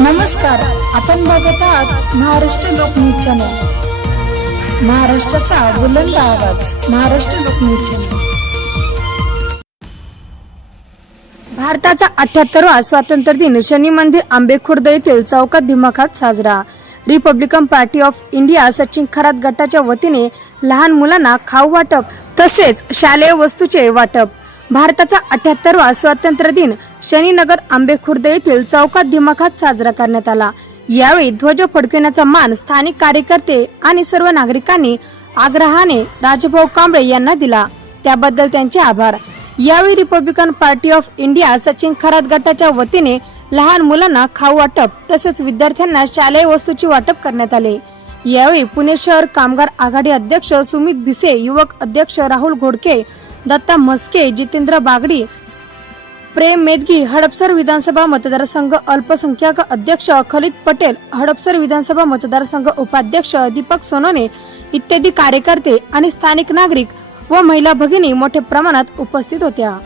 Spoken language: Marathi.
नमस्कार आपण बघत आहात महाराष्ट्र लोकन्यूज चॅनल. महाराष्ट्राचा बुलंद आवाज महाराष्ट्र लोकन्यूज चॅनल. भारताचा अठ्याहत्तरवा स्वातंत्र्य दिन शनी मंदिर आंबेखुर्द येथील चौकात दिमाखात साजरा. Republican party of India Sachin Kharat गटाच्या वतीने लहान मुलांना खाऊ वाटप तसेच शालेय वस्तूचे वाटप. भारताचा अठ्याहत्तरवा स्वातंत्र्य दिन शनीनगर आंबेखुर्द येथील चौकात दिमाखात साजरा करण्यात आला. यावेळी ध्वज फडकण्याचा मान स्थानिक कार्यकर्ते आणि सर्व नागरिकांनी आग्रहाने राजभाऊ कांबळे यांना दिला. त्याबद्दल त्यांचे आभार. यावेळी Republican party of India Sachin Kharat गटाच्या वतीने लहान मुलांना खाऊ वाटप तसेच विद्यार्थ्यांना शालेय वस्तूची वाटप करण्यात आले. यावेळी पुणे शहर कामगार आघाडी अध्यक्ष सुमित भिसे युवक अध्यक्ष राहुल घोडके दत्ता म्हस्के जितेंद्र बागडी प्रेम मेदगी हडपसर विधानसभा मतदारसंघ अल्पसंख्याक अध्यक्ष खलिद पटेल हडपसर विधानसभा मतदारसंघ उपाध्यक्ष दीपक सोनोने इत्यादी कार्यकर्ते आणि स्थानिक नागरिक व महिला भगिनी मोठ्या प्रमाणात उपस्थित होत्या.